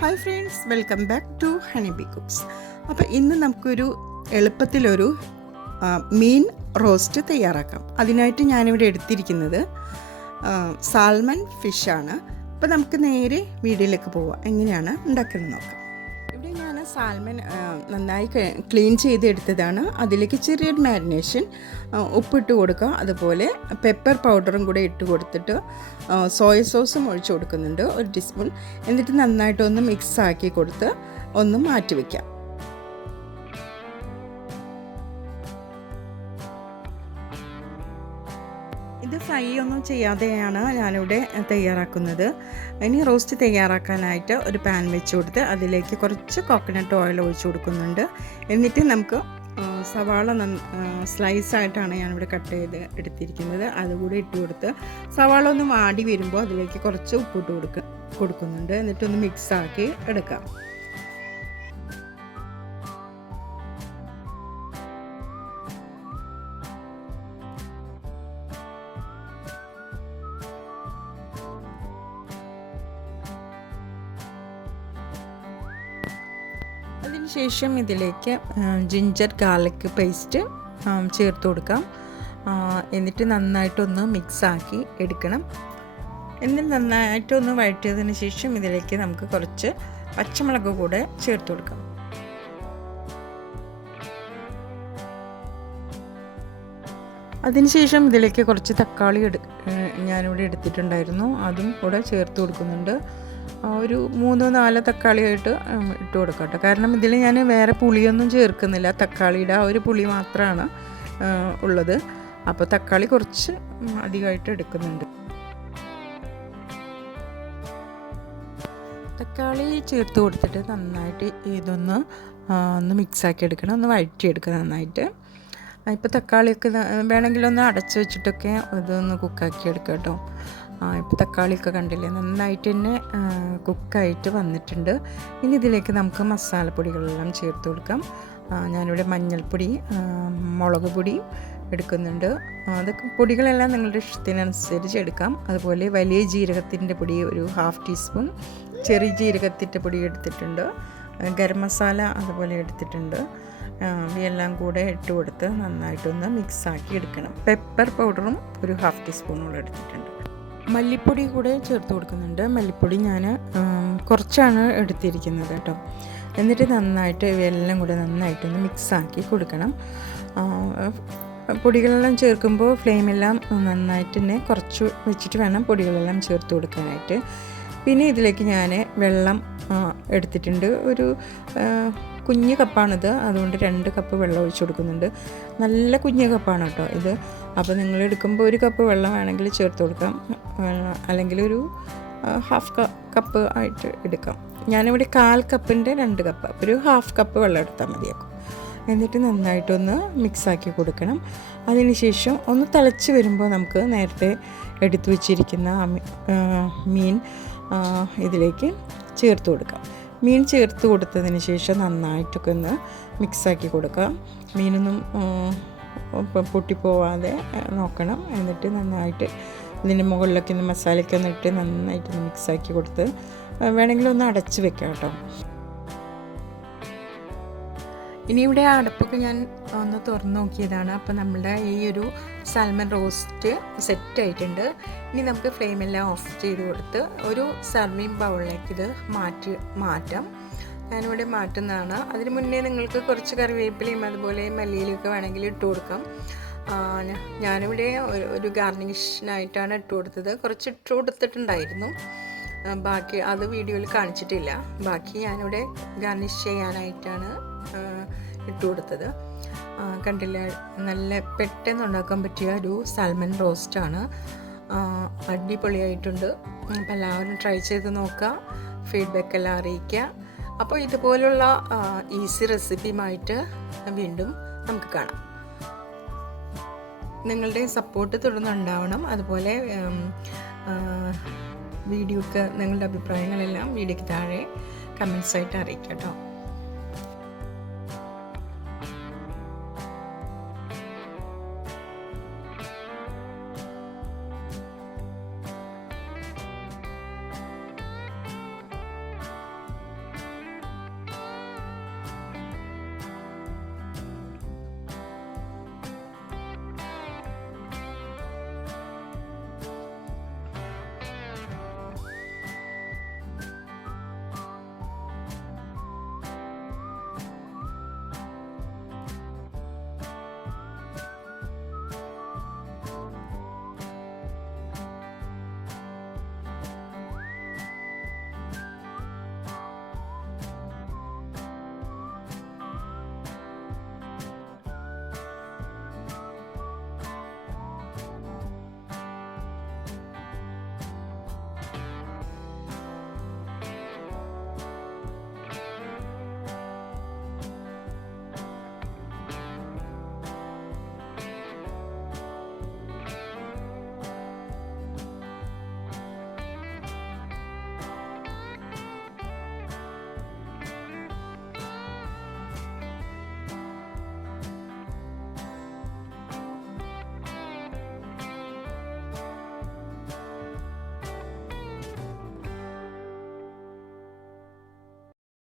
Hi friends, welcome back to Honey Bee Cooks. അപ്പോൾ ഇന്ന് നമുക്കൊരു എളുപ്പത്തിലൊരു മീൻ റോസ്റ്റ് തയ്യാറാക്കാം. അതിനായിട്ട് ഞാനിവിടെ എടുത്തിരിക്കുന്നത് സാൽമൺ ഫിഷാണ്. അപ്പോൾ നമുക്ക് നേരെ വീഡിയോയിലേക്ക് പോവാം. എങ്ങനെയാണ് ഉണ്ടാക്കുന്നത് നോക്കാം. ഇവിടെ ഞാൻ സാൽമൺ നന്നായി ക്ലീൻ ചെയ്തെടുത്തതാണ്. അതിലേക്ക് ചെറിയൊരു മാരിനേഷൻ ഉപ്പിട്ട് കൊടുക്കുക. അതുപോലെ പെപ്പർ പൗഡറും കൂടെ ഇട്ട് കൊടുത്തിട്ട് സോയ സോസും ഒഴിച്ച് കൊടുക്കുന്നുണ്ട് 1 ടീസ്പൂൺ. എന്നിട്ട് നന്നായിട്ടൊന്ന് മിക്സ് ആക്കി കൊടുത്ത് ഒന്ന് മാറ്റി വയ്ക്കാം. ഇത് ഫ്രൈ ഒന്നും ചെയ്യാതെയാണ് ഞാനിവിടെ തയ്യാറാക്കുന്നത്. ഇനി റോസ്റ്റ് തയ്യാറാക്കാനായിട്ട് ഒരു പാൻ വെച്ച് കൊടുത്ത് അതിലേക്ക് കുറച്ച് കോക്കനട്ട് ഓയിൽ ഒഴിച്ച് കൊടുക്കുന്നുണ്ട്. എന്നിട്ട് നമുക്ക് സവാള സ്ലൈസായിട്ടാണ് ഞാനിവിടെ കട്ട് ചെയ്ത് എടുത്തിരിക്കുന്നത്. അതുകൂടി ഇട്ട് കൊടുത്ത് സവാള ഒന്ന് വാടി വരുമ്പോൾ അതിലേക്ക് കുറച്ച് ഉപ്പിട്ട് കൊടുക്കുന്നുണ്ട്. എന്നിട്ടൊന്ന് മിക്സാക്കി എടുക്കാം. അതിനുശേഷം ഇതിലേക്ക് ജിഞ്ചർ ഗാർലിക് പേസ്റ്റ് ചേർത്ത് കൊടുക്കാം. എന്നിട്ട് നന്നായിട്ടൊന്ന് മിക്സാക്കി എടുക്കണം. എന്നിട്ട് നന്നായിട്ടൊന്ന് വഴറ്റിയതിന് ശേഷം ഇതിലേക്ക് നമുക്ക് കുറച്ച് പച്ചമുളക് കൂടെ ചേർത്ത് കൊടുക്കാം. അതിനുശേഷം ഇതിലേക്ക് കുറച്ച് തക്കാളി ഞാനിവിടെ എടുത്തിട്ടുണ്ടായിരുന്നു. അതും കൂടെ ചേർത്ത് കൊടുക്കുന്നുണ്ട്. ഒരു 3-4 തക്കാളിയായിട്ട് ഇട്ട് കൊടുക്കാം കേട്ടോ. കാരണം ഇതിൽ ഞാൻ വേറെ പുളിയൊന്നും ചേർക്കുന്നില്ല. തക്കാളിയുടെ ആ ഒരു പുളി മാത്രമാണ് ഉള്ളത്. അപ്പോൾ തക്കാളി കുറച്ച് അധികമായിട്ട് എടുക്കുന്നുണ്ട്. തക്കാളി ചേർത്ത് കൊടുത്തിട്ട് നന്നായിട്ട് ഇതൊന്ന് മിക്സാക്കി എടുക്കണം, ഒന്ന് വഴറ്റിയെടുക്കുക നന്നായിട്ട്. ഇപ്പോൾ തക്കാളിയൊക്കെ വേണമെങ്കിലൊന്ന് അടച്ച് വെച്ചിട്ടൊക്കെ ഇതൊന്ന് കുക്കാക്കി എടുക്കുക കേട്ടോ. ഇപ്പോൾ തക്കാളിയൊക്കെ കണ്ടില്ലേ, നന്നായിട്ട് തന്നെ കുക്കായിട്ട് വന്നിട്ടുണ്ട്. ഇനി ഇതിലേക്ക് നമുക്ക് മസാലപ്പൊടികളെല്ലാം ചേർത്ത് കൊടുക്കാം. ഞാനിവിടെ മഞ്ഞൾപ്പൊടി, മുളക് പൊടി എടുക്കുന്നുണ്ട്. അതൊക്കെ പൊടികളെല്ലാം നിങ്ങളുടെ ഇഷ്ടത്തിനനുസരിച്ച് എടുക്കാം. അതുപോലെ വലിയ ജീരകത്തിൻ്റെ പൊടി ഒരു 1/2 ടീസ്പൂൺ, ചെറിയ ജീരകത്തിൻ്റെ പൊടി എടുത്തിട്ടുണ്ട്, ഗരം മസാല അതുപോലെ എടുത്തിട്ടുണ്ട്. ഇവയെല്ലാം കൂടെ ഇട്ട് കൊടുത്ത് നന്നായിട്ടൊന്ന് മിക്സാക്കി എടുക്കണം. പെപ്പർ പൗഡറും ഒരു 1/2 ടീസ്പൂണോളം എടുത്തിട്ടുണ്ട്. മല്ലിപ്പൊടി കൂടെ ചേർത്ത് കൊടുക്കുന്നുണ്ട്. മല്ലിപ്പൊടി ഞാൻ കുറച്ചാണ് എടുത്തിരിക്കുന്നത് കേട്ടോ. എന്നിട്ട് നന്നായിട്ട് ഇവയെല്ലാം കൂടെ നന്നായിട്ടൊന്ന് മിക്സാക്കി കൊടുക്കണം. പൊടികളെല്ലാം ചേർക്കുമ്പോൾ ഫ്ലെയിമെല്ലാം നന്നായിട്ട് തന്നെ കുറച്ച് വെച്ചിട്ട് വേണം പൊടികളെല്ലാം ചേർത്ത് കൊടുക്കാനായിട്ട്. പിന്നെ ഇതിലേക്ക് ഞാൻ വെള്ളം എടുത്തിട്ടുണ്ട്. ഒരു കുഞ്ഞ് കപ്പാണിത്, അതുകൊണ്ട് 2 കപ്പ് വെള്ളം ഒഴിച്ച് കൊടുക്കുന്നുണ്ട്. നല്ല കുഞ്ഞ് കപ്പാണ് കേട്ടോ ഇത്. അപ്പോൾ നിങ്ങൾ എടുക്കുമ്പോൾ 1 കപ്പ് വെള്ളം വേണമെങ്കിൽ ചേർത്ത് കൊടുക്കാം, അല്ലെങ്കിൽ ഒരു 1/2 കപ്പ് ആയിട്ട് എടുക്കാം. ഞാനിവിടെ 1/4 കപ്പിൻ്റെ 2 കപ്പ്, ഒരു 1/2 കപ്പ് വെള്ളം എടുത്താൽ മതിയാക്കും. എന്നിട്ട് നന്നായിട്ടൊന്ന് മിക്സാക്കി കൊടുക്കണം. അതിനുശേഷം ഒന്ന് തിളച്ച് വരുമ്പോൾ നമുക്ക് നേരത്തെ എടുത്തു വച്ചിരിക്കുന്ന മീൻ ഇതിലേക്ക് ചേർത്ത് കൊടുക്കാം. മീൻ ചേർത്ത് കൊടുത്തതിന് ശേഷം നന്നായിട്ടൊക്കെ ഒന്ന് മിക്സാക്കി കൊടുക്കാം. മീനൊന്നും പൊട്ടിപ്പോവാതെ നോക്കണം. എന്നിട്ട് നന്നായിട്ട് ഇതിൻ്റെ മുകളിലൊക്കെ ഒന്ന് മസാലയൊക്കെ ഒന്ന് ഇട്ട് നന്നായിട്ടൊന്ന് മിക്സാക്കി കൊടുത്ത് വേണമെങ്കിൽ ഒന്ന് അടച്ച് വെക്കാം കേട്ടോ. ഇനി ഇവിടെ അടപ്പൊക്കെ ഞാൻ ഒന്ന് തുറന്ന് നോക്കിയതാണ്. അപ്പോൾ നമ്മുടെ ഈ ഒരു സാൽമൺ റോസ്റ്റ് സെറ്റ് ആയിട്ടുണ്ട്. ഇനി നമുക്ക് ഫ്ലെയിമെല്ലാം ഓഫ് ചെയ്ത് കൊടുത്ത് ഒരു സർവിങ് ബൗളിലേക്ക് ഇത് മാറ്റാം. ഞാനിവിടെ മാറ്റുന്നതാണ്. അതിന് മുന്നേ നിങ്ങൾക്ക് കുറച്ച് കറിവേപ്പിലയും അതുപോലെ മല്ലിയിലൊക്കെ വേണമെങ്കിൽ ഇട്ട് കൊടുക്കാം. ഞാനിവിടെ ഒരു ഗാർണിഷിനായിട്ടാണ് ഇട്ട് കൊടുത്തത്. കുറച്ച് ഇട്ട് കൊടുത്തിട്ടുണ്ടായിരുന്നു, ബാക്കി അത് വീഡിയോയിൽ കാണിച്ചിട്ടില്ല. ബാക്കി ഞാനിവിടെ ഗാർണിഷ് ചെയ്യാനായിട്ടാണ് ഇട്ട് കൊടുത്തത്. കണ്ടില്ല, നല്ല പെട്ടെന്ന് ഉണ്ടാക്കാൻ പറ്റിയ ഒരു സാൽമൺ റോസ്റ്റാണ്. അടിപൊളിയായിട്ടുണ്ട്. അപ്പോൾ എല്ലാവരും ട്രൈ ചെയ്ത് നോക്കുക, ഫീഡ്ബാക്ക് എല്ലാം അറിയിക്കുക. അപ്പോൾ ഇതുപോലുള്ള ഈസി റെസിപ്പിയുമായിട്ട് വീണ്ടും നമുക്ക് കാണാം. നിങ്ങളുടെ സപ്പോർട്ട് തുടർന്നുണ്ടാവണം. അതുപോലെ വീഡിയോക്ക് നിങ്ങളുടെ അഭിപ്രായങ്ങളെല്ലാം വീഡിയോയ്ക്ക് താഴെ കമൻസായിട്ട് അറിയിക്കാം കേട്ടോ.